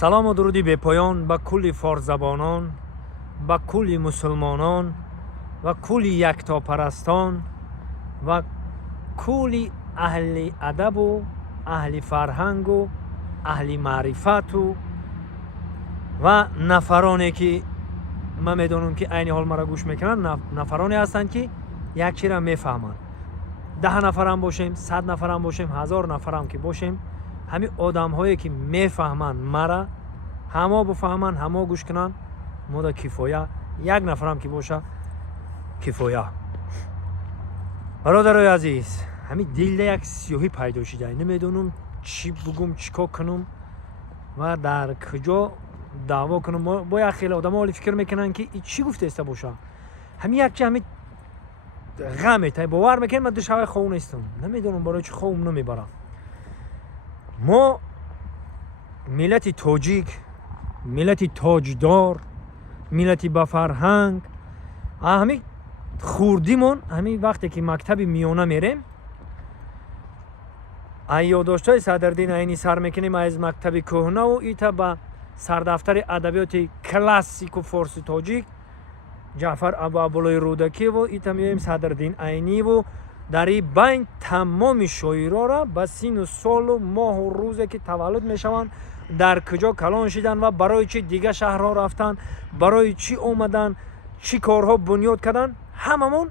салому дуруди бепоён ба кулли форзабонон, ба кулли мусулмонон ва кулли яктопарастон ва кулли аҳли адабу аҳли фарҳангу аҳли маърифату ва нафароне ки ман медонам ки айни ҳол маро гӯш мекунанд, нафароне ҳастанд ки якчира мефаҳманд. 10 нафарам бошем, 100 нафарам бошем, 1000 нафарам ки бошем, ҳамин одамҳое ки мефаҳманд мара, ҳамо бифаҳманд, ҳамо гӯш кунанд, мода кифоя. як нафарам ки боша кифоя. бародарои азиз, ҳамин дилда як сиёҳӣ пайдо шуда, намедонам чӣ бугум, чӣ кор кунам ва дар куҷо даъво кунам. бо як хеле одамо ҳоли фикр мекунанд ки и чӣ гуфтеста боша, ҳамин якчи ҳамин ғам метай, бовар мекунем ман душаваи хов нестам, намедонам барои чӣ ховм намебарам. мо миллати тоҷик, миллати тоҷдор, миллати бафарҳанг, ҳамин хурдимон, ҳамин вақте ки мактаби миёна мерем, ай ёддоштҳои Садрдин айни сар мекунем аз мактаби кӯҳнаву ита ба сардафтари адабиёти классику форси тоҷик ҷаъфар абулои рӯдакиву ита меоем Садрдин айниву дар ин байн тамоми шоирора ба сину солу моҳу рӯзе ки таваллуд мешаванд, дар куҷо калон шиданд ва барои чӣ дига шаҳрҳо рафтанд, барои чӣ омаданд, чӣ корҳо бунёд карданд, ҳамамон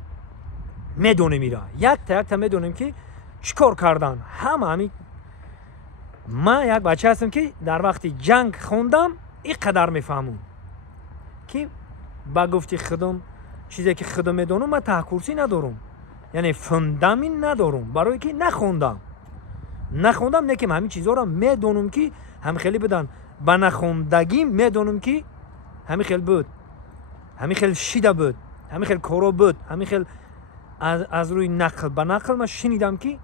медонем. ира якта якта медонем ки чӣ кор карданд. ҳамин ман як бача ҳастам ки дар вақти ҷанг хондам, ин қадар мефаҳмам ки ба гуфти худам чизе ки худам медонам ман таҳкурсӣ надорам, яъне фундамӣ надорам, барое ки нахондам не ки ҳамин чизҳоро медонам ки ҳамин хеле буданд, ба нахондагӣ медонам ки ҳамин хел буд, ҳамин хел шида буд, ҳамин хел коро буд, ҳамин хел аз рӯи нақл ба нақл ман шинидам ки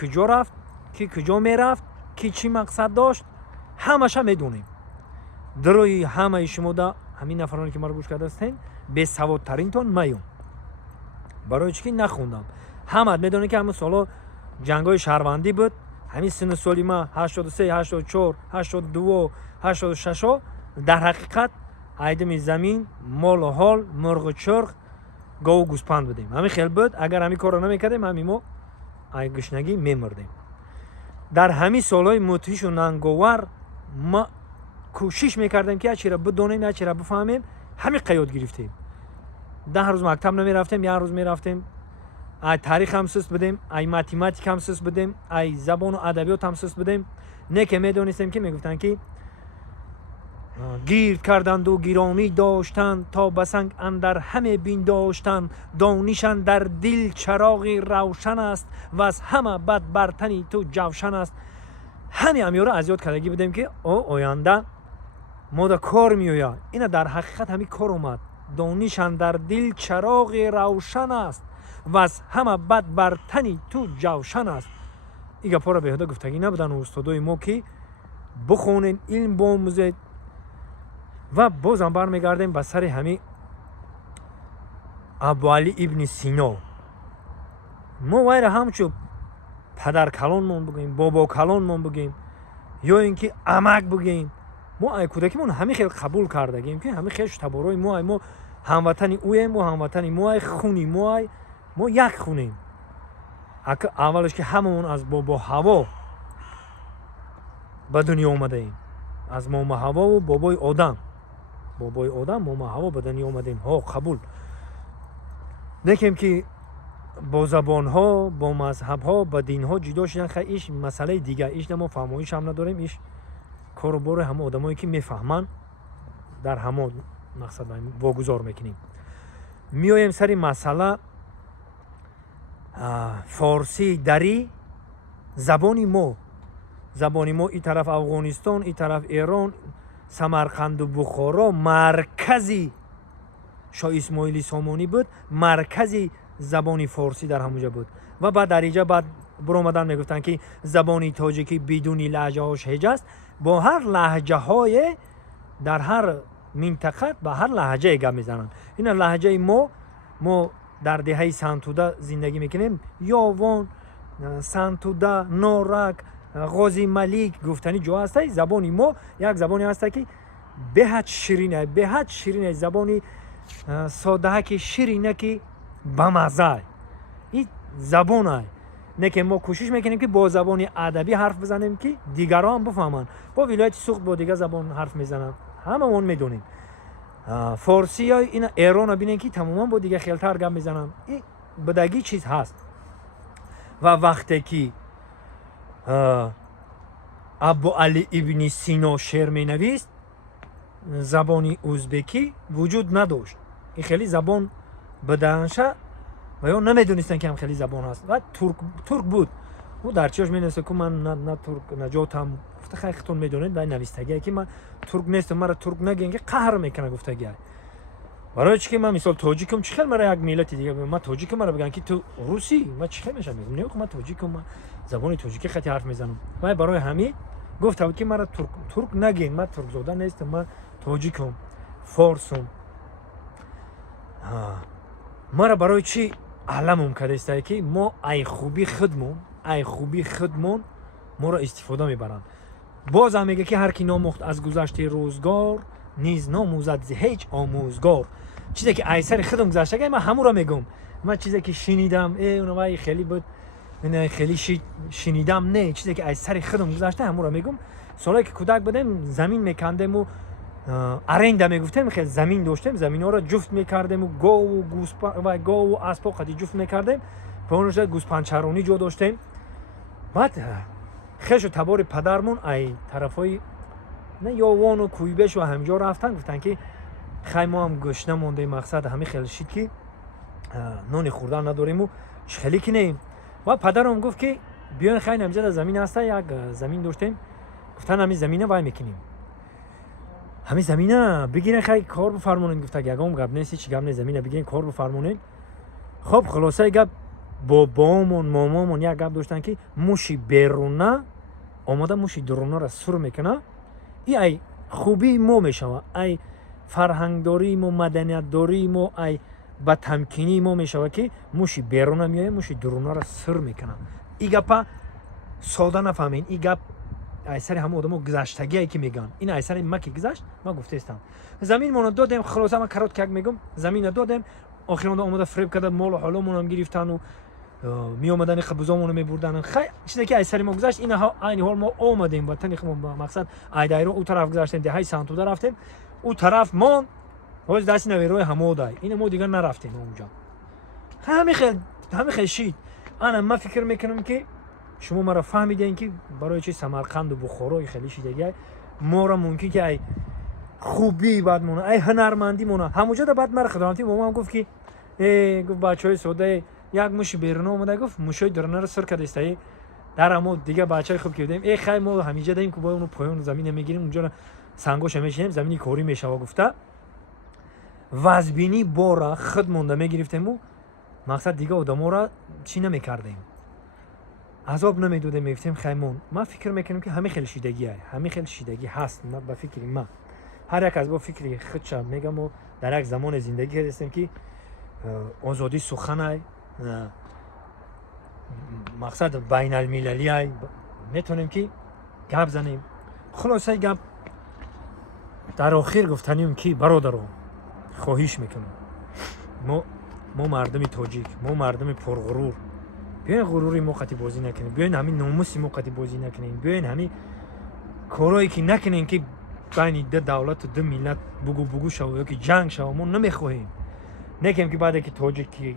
куҷо рафт, ки куҷо мерафт, ки чӣ мақсад дошт, ҳамаша медонем. дарои ҳамаи шумода ҳамин нафароне ки маро гӯш кардаастен бесаводтаринтон маём, барои чӣ ки нахондам. ҳамат медонем ки ҳамин солҳо ҷангҳои шаҳрвандӣ буд. ҳамин синну соли ман 83, 84, 82, 86 дар ҳақиқат айдами замин, молу ҳол, мурғу чурғ, гову гӯспанд будем. ҳамин хел буд. агар ҳамин корро намекардем, ҳамин мо ай гушнагӣ мемурдем. дар ҳамин солҳои мудҳишу нанговар ма кӯшиш мекардем ки ячира бидонем, ячира бифаҳмем. ҳамин қа ёд гирифтем. 10 рӯз мактаб намерафтем, як рӯз мерафтем. ай таърих ҳам суст будем, ай математика ҳам суст будем, ай забону адабиёт ҳам суст будем. не ке медонистем ки мегуфтанд ки гирд карданду гиромӣ доштанд, то ба санг андар ҳаме биндоштанд, донишан дар дил чароғи равшан аст, ваз ҳама бад бар тани ту ҷавшан аст. ҳамин амёро аз ёд кардагӣ будем ки оянда мода кор меояд. ина дар ҳақиқат ҳамин кор омад. донишан дар дил чароғи равшан аст, ваз ҳама бад бар тани ту ҷавшан аст. ин гапҳоро беҳуда гуфтагӣ набуданд устодои мо ки бихонед, илм бомӯзед. ва бозам бармегардем ба сари ҳамин абуалӣ ибни сино. мо вайро ҳамчун падаркалонмон бугем, бобокалонмон бугем, ё ин ки амак бугем, мо ай кӯдакимон ҳамин хел қабул кардагем ки ҳамин хеш таборои мо ай, мо ҳамватани уем, мо ҳамватани мо ай, хуни мо ай, мо як хунем. аввалаш ки ҳамамон аз бобо ҳаво ба дунё омадаем, аз мома ҳавову бобои одам, мома ҳаво ба дунё омадем. ҳо қабул некем ки бо забонҳо, бо мазҳабҳо, ба динҳо ҷудо шудан. хай иш масъалаи дигар, иш мо фаҳмоишам надорем. иш кору бори ҳамон одамое ки мефаҳманд дар ҳамон мақсад вогузор мекунем. меоем сари масъала форсии дарӣ. забони мо ин тараф афғонистон, ин тараф эрон, самарқанду бухоро маркази шоҳ исмоили сомонӣ буд, маркази забони форсӣ дар ҳамонҷа буд. ва баъд дар инҷа баъд биромадан мегуфтанд ки забони тоҷикӣ бидуни лаҳҷаҳош ҳеҷ аст. бо ҳар лаҳҷаҳое дар ҳар минтақа ба ҳар лаҳҷае гап мезананд. ина лаҳҷаи мо дар деҳаи Сантуда зиндагӣ мекунем. Ёвон, Сантуда, Норак, غازی ملیک گفتنی جو هست. زبانی ما یک زبانی هست که بهت شیرینه زبانی ساده که شیرینه که بمزه. این زبانه نه که ما کوشش میکنیم که با زبان ادبی حرف بزنیم که دیگران بفهمن. با ولایت سوخت با دیگه زبان حرف میزنن، هممون میدونیم. فارسی های این ایران ببینین که تماما با دیگه خیلتر گپ میزنن. این بدگی چیز هست. و وقتی که ابو علی ابن سینا شعر می نویست زبانی ازبکی وجود نداشت. این خیلی زبان بدنشه و یا نمیدونستن که هم خیلی زبان هست و ترک بود. او در چیش می نویسه که من نه ترک نجاتم گفته خیلیتون میدونید و نویستگی که من ترک نیستم، مرا ترک نگین که قهر میکنه گفتگی. برای چی که من مثال تاجیکم چه خیلی مرا یک ملت دیگه من تاجیک مرا بگن که تو روسی من چه خیلی میشم میگم نه من تاجیکم، من زبان تاجیکی خیلی حرف میزنم. من برای همین گفتم که مرا ترک نگین، من ترک زاده نیستم، من تاجیکم فارسم. مرا برای چی علمم کرده است که ما ای خوبی خودمون ما را استفاده میبرن. باز هم میگه که هر کی نامخت از گذشته روزگار نیز ناموزد ز هیچ آموزگار. چیزی که ای سر خودم گذشته که من همون را میگم. من چیزی که شنیدم اونم خیلی بود نه خیلی شنیدم نه، چیزی که ای سر خودم گذشته همون را میگم. سالایی که کودک بودم زمین میکندم و ارنده میگفتیم خیلی زمین داشتیم، زمینا را جفت میکردیم و گاو و اسب قدی جفت میکردیم. به اون روز گوسپندچرانی جو داشتیم. بعد خش و تبار پدرمون ای طرفای نه یاوان و کویبش و همجا رفتن گفتن که خیلی ما هم گشنه مونده، مقصد همه خیلی شید که نان خوردن نداریم و خیلی که نیم. و پدرم گفت که بیاین خیلی همجا زمین هسته، یک زمین داشتیم گفتن همین زمینه وای میکنیم، همین زمینه بگیرین خیلی کار بفرمونین. گفت اگه هم گپ نیستی چی گپ نه، زمینه بگیرین کار بفرمونین. خب خلاصه گپ بابامون مامامون یک گپ داشتن که موشی بیرونه آماده موشی درونه را سر میکنه. ای خوبی ما میشوه، ای فرهنگ داریم و مدنیت داریم و ای با تمکینی ما میشوه که موشی بیرونه میایه موشی درونه را سر میکنه. این گپ ساده نفهمین. این گپ ایسر همه آدمو گذشتگی که میگن. این ایسر ما که گذشت ما گفته استم. زمین مون دادم خلاصه من کرات کک میگم زمین دادم. آخران اومده فریب کرد مال و حالمون هم گرفتن و می اومدن خبزامونو میبردن. خیلی چیزی که ایسر ما گذشت اینها عین حال ما اومدیم با تنی خمون با مقصد ایدایرو اون طرف گذاشتیم دهه سانتو در رفتیم اون طرف ما روز دست نویروی همودای این ما دیگه نرفتیم اونجا. همه خیلی شید. انا فکر میکنم که شما مرا فهمیدین که برای چی سمرقند و بخارا خیلی شیدگی ما را ممکن که ای خوبی بعد مونه ای هنرمندی مونه همونجا دا بعد مرا خدمتی مامان گفت که گفت بچهای سوده یک موش بیرونه اومده گفت موشای درونه رو سر کرده است در همو دیگه بچهای خوب کردیم ای خیلی ما همیشه داریم که با اون پایون زمین میگیریم اونجا سنگوش میشیم زمینی کاری میشه گفته وزبینی بارا خود مونده میگرفتیم و مقصد دیگه آدما را چی نمیکردیم عذاب نمیدوده میفتیم خیمون. ما فکر میکنیم که همه خیلی شیدگی هست. ما با فکری ما هر یک از با فکری خودشم میگم و در یک زمان زندگی هستیم که آزادی سخن مقصد بین المللی میتونیم که گپ زنیم. خلاصه گپ در آخر گفتنیم که برادران خواهش میکنم ما مردم تاجیک ما مردم پرغرور بیاین غروری موقتی بازی نکنیم، بیاین همین ناموسی موقتی بازی نکنیم، بیاین همین کارهایی که نکنیم که بین دو دولت و دو ملت بگو شو یا که جنگ شو. ما نمیخواهیم نکنیم که بعد که تاجیکی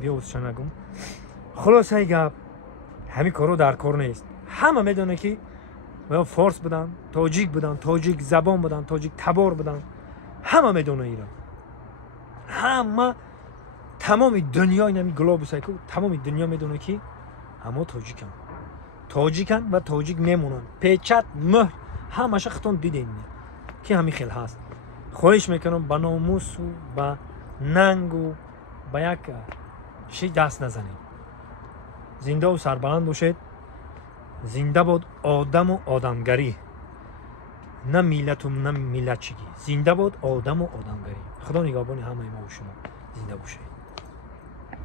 بیاوز نگم. خلاصه گپ همین کارو در کار نیست. همه میدونه که فارس بدن، تاجیک بدن، تاجیک زبان بدن، تاجیک تبار بدن، همه میدونه ایران. همه تمام دنیا اینمی گلوبوس کو تمام دنیا میدونه که همه تاجیکن و تاجیک میمونن. پیچت مهر همش خودتون دیدین که همین خیلی هست. خواهش میکنم با ناموس و با ننگ و با یک شی دست نزنید. زنده و سربلند باشید. زنده بود آدم و آدمگری، نه میلت و نه ملتچگی. زنده بود آدم و آدمگری. خدا نگهبان همه ما و شما. زنده باشید.